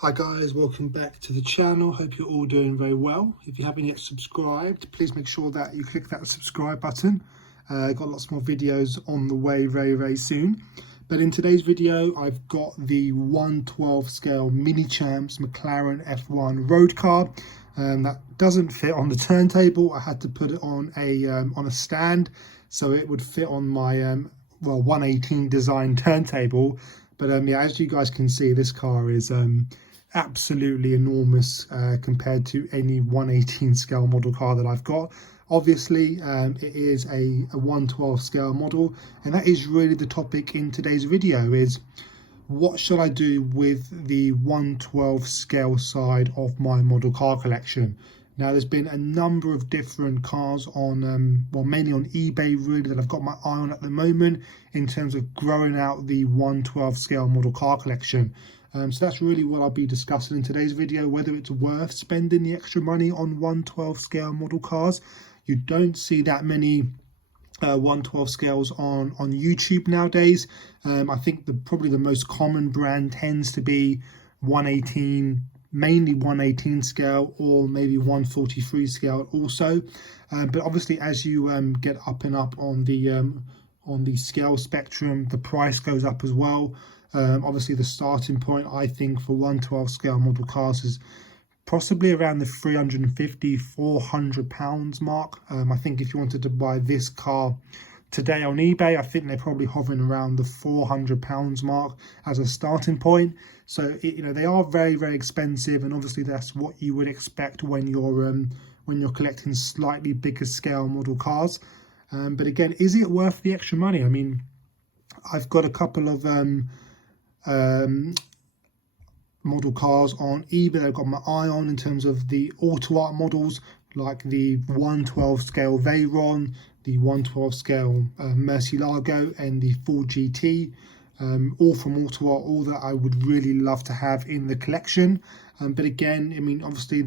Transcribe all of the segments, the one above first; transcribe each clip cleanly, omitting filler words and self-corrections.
Hi guys, welcome back to the channel. Hope you're all doing very well. If you haven't yet subscribed, please make sure that you click that subscribe button. Got lots more videos on the way very soon. But in today's video, I've got the 1/12 scale Mini Champs McLaren F1 road car. That doesn't fit on the turntable. I had to put it on a stand so it would fit on my 118 design turntable. But yeah, as you guys can see, this car is absolutely enormous compared to any 118 scale model car that I've got. Obviously, it is a 1/12 scale model, and that is really the topic in today's video: is what should I do with the 1/12 scale side of my model car collection. Now, there's been a number of different cars on, mainly on eBay really, that I've got my eye on at the moment in terms of growing out the 1/12 scale model car collection. So that's really what I'll be discussing in today's video, whether it's worth spending the extra money on 1/12 scale model cars. You don't see that many 1/12 scales on YouTube nowadays. I think probably the most common brand tends to be 118, mainly 118 scale, or maybe 143 scale also. But obviously, as you get up and up on the scale spectrum, the price goes up as well. Obviously, the starting point, I think, for 1/12 scale model cars is possibly around the £350–400 mark. I think if you wanted to buy this car today on eBay, I think they're probably hovering around the £400 mark as a starting point. So they are very expensive, and obviously that's what you would expect when you're collecting slightly bigger scale model cars. But again, is it worth the extra money? I mean, I've got a couple of model cars on eBay that I've got my eye on in terms of the auto art models, like the 1/12 scale Veyron, the 1/12 scale Murcielago, and the full GT, all from auto art, all that I would really love to have in the collection. But again, I mean, obviously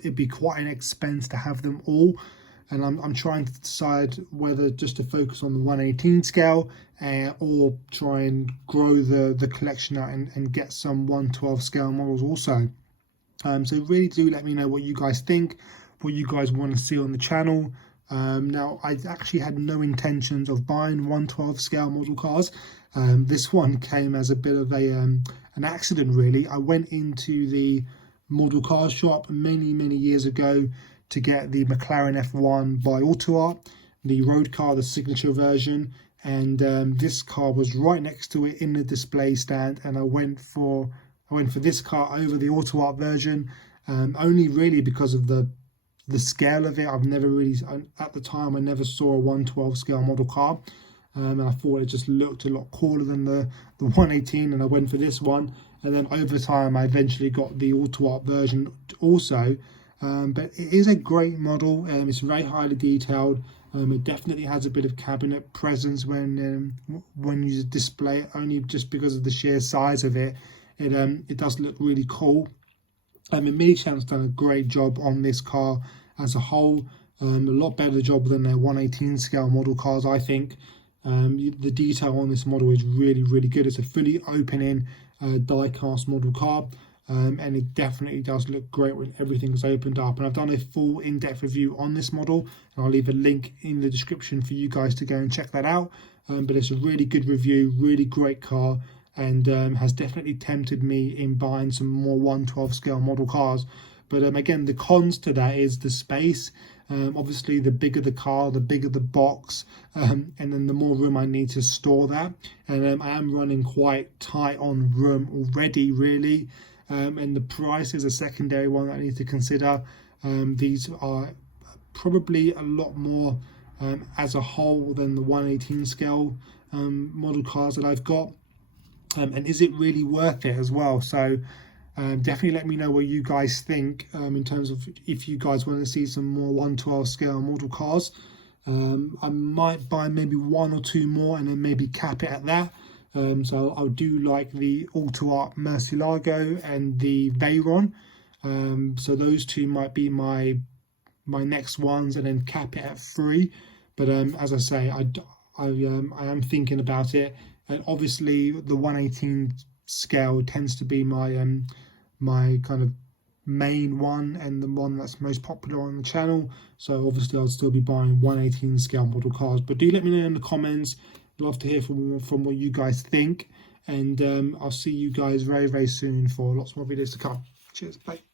it'd be quite an expense to have them all, and I'm trying to decide whether just to focus on the 118 scale or try and grow the collection out and get some 1/12 scale models also. So really do let me know what you guys think, what you guys want to see on the channel. Now, I actually had no intentions of buying 1/12 scale model cars. This one came as a bit of an accident really. I went into the model car shop many years ago to get the McLaren F1 by Auto Art, the road car, the signature version, and this car was right next to it in the display stand, and I went for this car over the Auto Art version, only really because of the scale of it. I've never really, at the time, I never saw a 1/12 scale model car, and I thought it just looked a lot cooler than the 118, and I went for this one. And then over time, I eventually got the Auto Art version also. But it is a great model. It's very highly detailed. It definitely has a bit of cabinet presence when you display it, only just because of the sheer size of it. It does look really cool. Mini Champ's done a great job on this car as a whole. A lot better job than their 118 scale model cars, I think. The detail on this model is really good. It's a fully open-in die-cast model car. And it definitely does look great when everything's opened up. And I've done a full in-depth review on this model, and I'll leave a link in the description for you guys to go and check that out. But it's a really good review, really great car, and has definitely tempted me in buying some more 1/12 scale model cars. But again, the cons to that is the space. Obviously, the bigger the car, the bigger the box, and then the more room I need to store that. And I am running quite tight on room already, really. And the price is a secondary one that I need to consider. These are probably a lot more as a whole than the 118 scale model cars that I've got. And is it really worth it as well? So definitely let me know what you guys think in terms of if you guys want to see some more 1/12 scale model cars. I might buy maybe one or two more and then maybe cap it at that. So I do like the Auto Art Murcielago and the Veyron. So those two might be my next ones, and then cap it at 3. But as I say, I am thinking about it. And obviously the 118 scale tends to be my my kind of main one and the one that's most popular on the channel. So obviously I'll still be buying 1/18 scale model cars, but do let me know in the comments. Love to hear from what you guys think, and I'll see you guys very soon for lots more videos to come. Cheers, bye.